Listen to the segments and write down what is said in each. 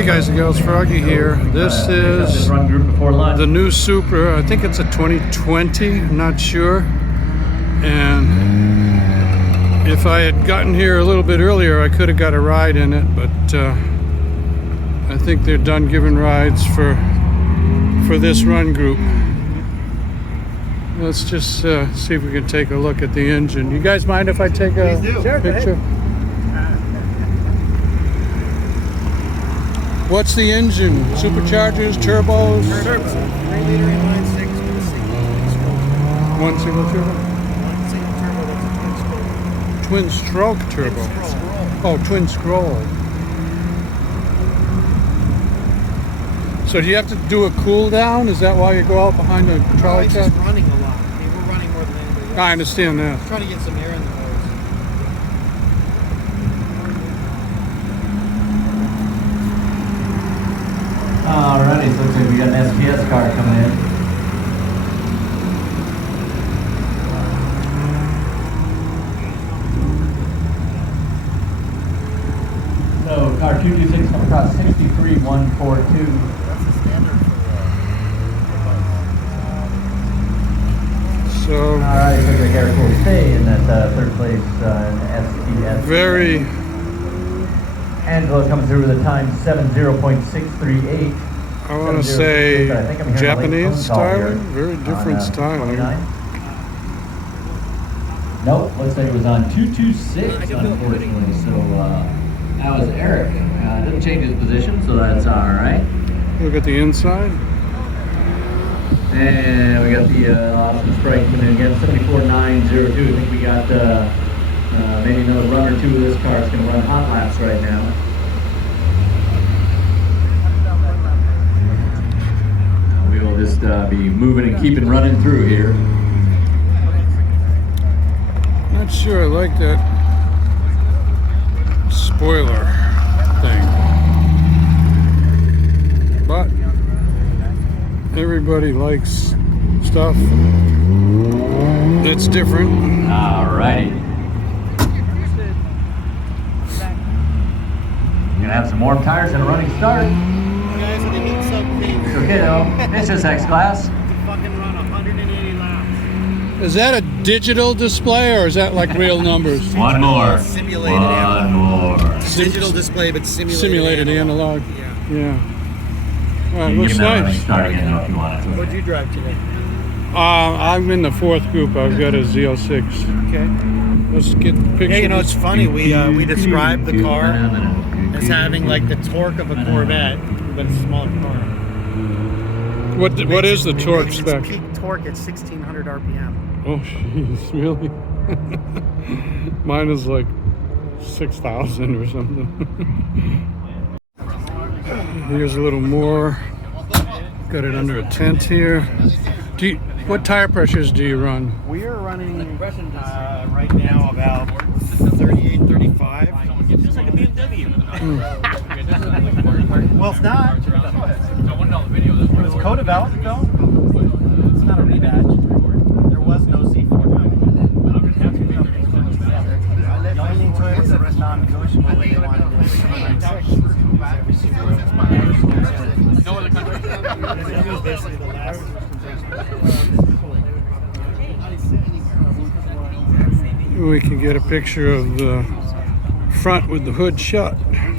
Hey guys and girls, Froggy here. This is the new Supra. I think it's a 2020, I'm not sure. And if I had gotten here a little bit earlier, I could have got a ride in it, but I think they're done giving rides for this run group. Let's just see if we can take a look at the engine. You guys mind if I take a picture? What's the engine? Superchargers, turbos? Turbo. 3-liter inline six with a single turbo. One single turbo? One single turbo, that's a twin stroke. Twin stroke turbo. Twin scroll. Oh, twin scroll. So do you have to do a cool down? Is that why you go out behind the trolley It's truck? just running a lot. I mean, we're running more than anybody else. I understand that. Trying to get some air in the hose. Alrighty, so looks like we got an SPS car coming in. So car 226 come across 63142. That's the standard So Alright, so the Garrett will stay in that third place in SPS. very Angelo coming through with a time 70.638. I want to say I think I'm hearing a late Japanese phone call styling, here very different on, styling. 29. Nope, looks like it was on 226, unfortunately. So that was Eric. Didn't change his position, so that's all right. Look at the inside. And we got the Austin Sprite coming in again, 74902. I think we got maybe another run or two of this car. It's going to run hot laps right now. We'll just be moving and keeping running through here. Not sure I like that spoiler thing, but everybody likes stuff that's different. Alrighty. We're gonna have some warm tires and a running start. Guys, they need something. It's okay though. It's just X class. To fucking run 180 laps. Is that a digital display or is that like real numbers? One more. Simulated One analog. more. Digital display, but Simulated analog. Yeah. Yeah. You can Looks give that running nice. start again though if you want it. What'd you drive today? I'm in the fourth group. I've got a Z06. Okay. Let's get the picture. Yeah, you know, it's funny. We described the car as having like the torque of a Corvette, but a smaller car. What is the torque Its spec? peak torque at 1600 RPM. Oh, jeez, really? Mine is like 6,000 or something. Here's a little more. Got it under a tent here. What tire pressures do you run? We are running right now about 38, 35. Feels like a BMW. Well, it's not. It was co-developed though. It's not a rebadge. There was no Z4 coming. The only thing Toyota that was non-negotiable they wanted is 96. No other country. It was basically the last. We can get a picture of the front with the hood shut. I'm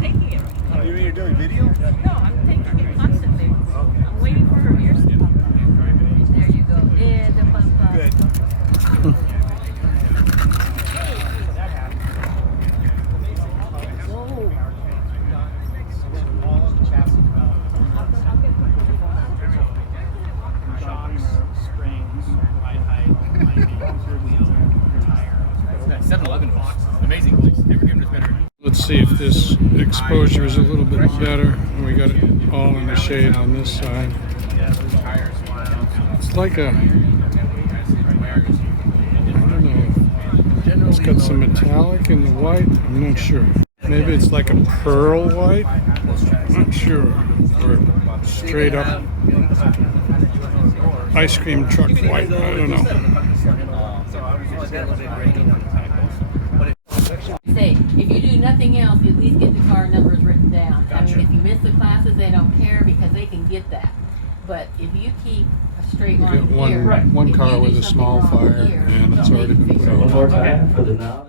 taking it. Oh, you mean you're doing video? No, I'm taking it constantly. I'm waiting for her ears to come. There you go. Yeah, the bump. Good. Shocks, springs, ride height, 7-Eleven box. Amazing place. Never given us better. Let's see if this exposure is a little bit better. We got it all in the shade on this side. It's like a, I don't know. It's got some metallic in the white. I'm not sure. Maybe it's like a pearl white. Not sure. Or straight up ice cream truck white. I don't know. Say, if you do nothing else, you at least get the car numbers written down. the classes, they don't care because they can get that. But if you keep a straight We line got one here, one if car you with do a something small wrong fire, here, and it's they already can been fix put it. out. One more time for the now.